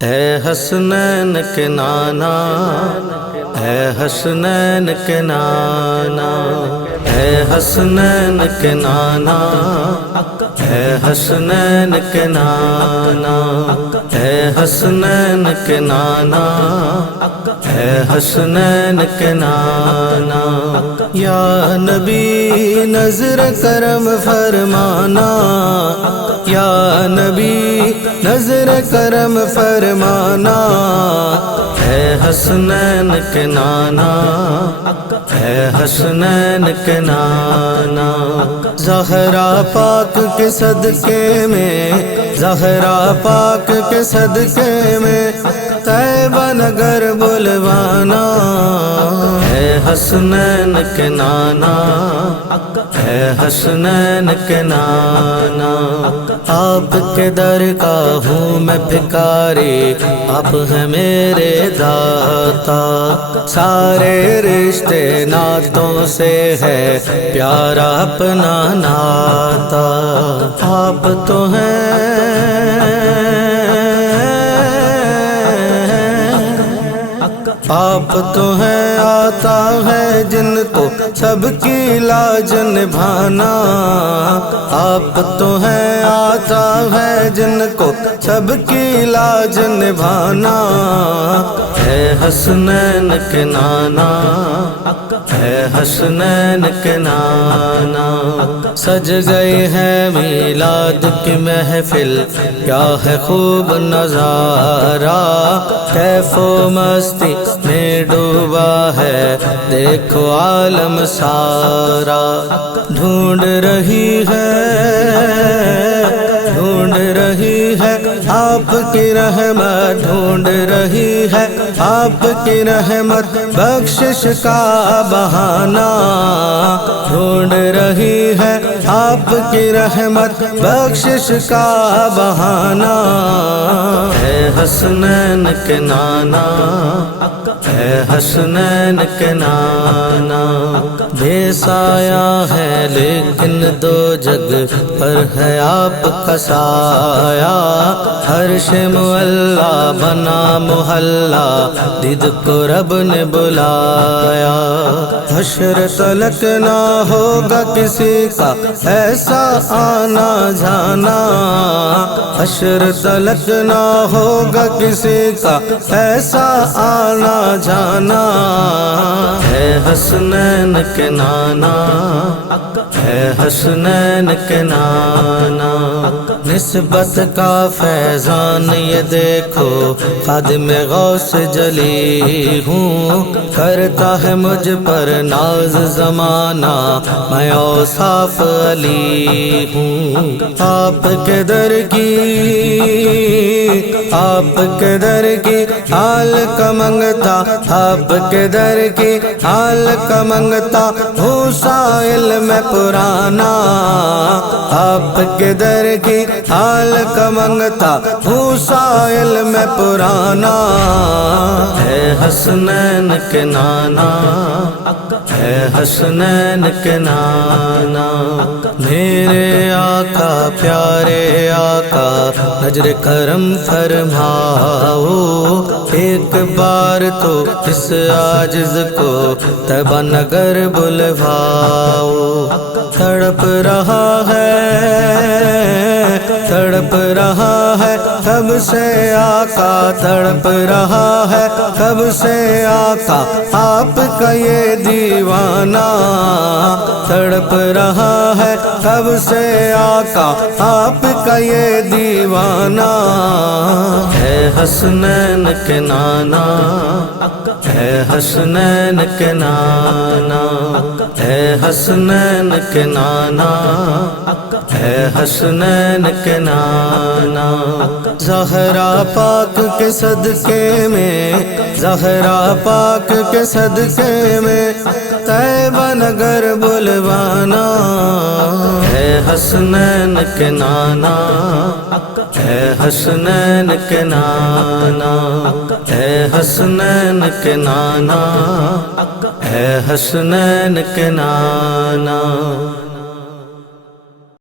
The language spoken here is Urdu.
اے حسنین کے نانا، اے حسنین کے نانا، اے حسنین کے نانا، اے حسنین کے نانا، اے حسنین کے نانا، اے حسنین کے نانا، یا نبی نظر کرم فرمانا، یا نبی نظر کرم فرمانا، اے حسنین کے نانا، اے حسنین کے نانا، زہرا پاک کے صدقے میں، زہرا پاک کے صدقے میں طیبہ نگر بلوانا، اے حسنین کے نانا، اے حسنین کے نانا، آپ کے در کا ہوں میں بھکاری، آپ ہیں میرے داتا، سارے رشتے ناتوں سے ہے پیارا اپنا ناتا، آپ تو آپ تو ہیں آتا ہے جن کو سب کی لاج نبھانا، آپ تو ہیں آتا ہے جن کو سب کی لاج نبھانا، اے حسنین کے نانا، اے حسنین کے نانا، سج گئی ہے میلاد کی محفل، کیا ہے خوب نظارہ، کیف و مستی میں ڈوبا ہے دیکھو عالم سارا، ڈھونڈ رہی ہے آپ کی رحمت، ڈھونڈ رہی ہے آپ کی رحمت، بخشش کا بہانہ، ڈھونڈ رہی ہے آپ کی رحمت، بخشش کا بہانہ، اے حسنین کے نانا، اے حسنین کے نانا، بے سایہ ہے لیکن دو جگ پر ہے آپ کا سایہ، عرش معلا بنا محلہ، دید کو رب نے بلایا، حشر تلک نہ ہوگا کسی کا ایسا آنا جانا، حشر تلک نہ ہوگا کسی کا ایسا آنا جانا، اے حسنین کے نانا، اے حسنین کے نانا، نسبت کا فیضان یہ دیکھو، خادم غوث جلی ہوں، کرتا ہے مجھ پر ناز زمانہ، میں اوصاف علی ہوں، آپ کے در کی حال کا منگتا، آپ کے در کی حال کا منگتا ہوں، سائل میں پرانا، آپ کے در کی حال کا منگتا ہوں، سائل میں پرانا، اے حسنین کے نانا، اے حسنین کے نانا، میرے آقا پیارے آقا نظر کرم فرماؤ، ایک بار تو اس عاجز کو طیبہ نگر بلواؤ، تڑپ رہا ہے کب سے آقا، تڑپ رہا ہے کب سے آقا آپ کا یہ دیوانہ، تڑپ رہا ہے کب سے آقا آپ کا یہ دیوانہ، اے حسنین کے نانا، اے حسنین کے نانا، اے حسنین کے نانا، اے حسنین کے نانا، زہرا پاک کے صدقے میں، زہرا پاک کے صدقے میں طیبہ نگر بلوانا، اے حسنین کے نانا، اے حسنین کے نانا، اے حسنین کے نانا، اے حسنین کے نانا۔